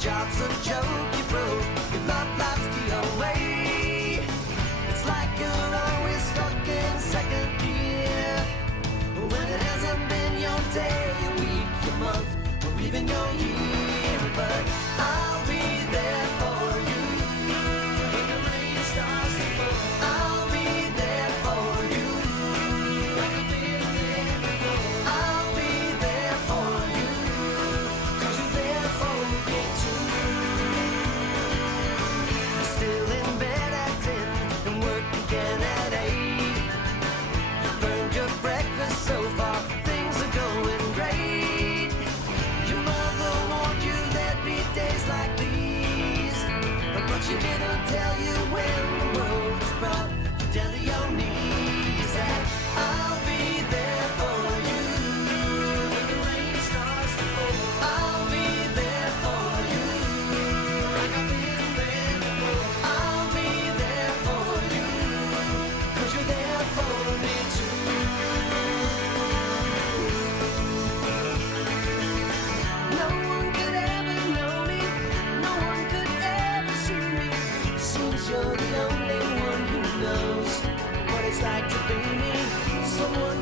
job's a joke, you broke. Your love life's the away. It's like you're always stuck in second gear. When it hasn't been your day, your week, your month, or even your year. But I'll be there for you when the rain starts to fall. I'll be there for you like I've been there before. I'll be there for you 'cause you're there for me too. You're still in bed at 10 and work again at 8. You burned your breakfast so far, things are going great. Your mother warned you there'd be days like these, but she didn't tell you when the world's brought you down to your knees. And I'll be there for you when the rain starts to fall. I'll be there for you like I've been there before. I'll be there for you 'cause you're there for me too. No one could ever know me, no one could ever see me. Seems you're the only one who knows what it's like to be me. Someone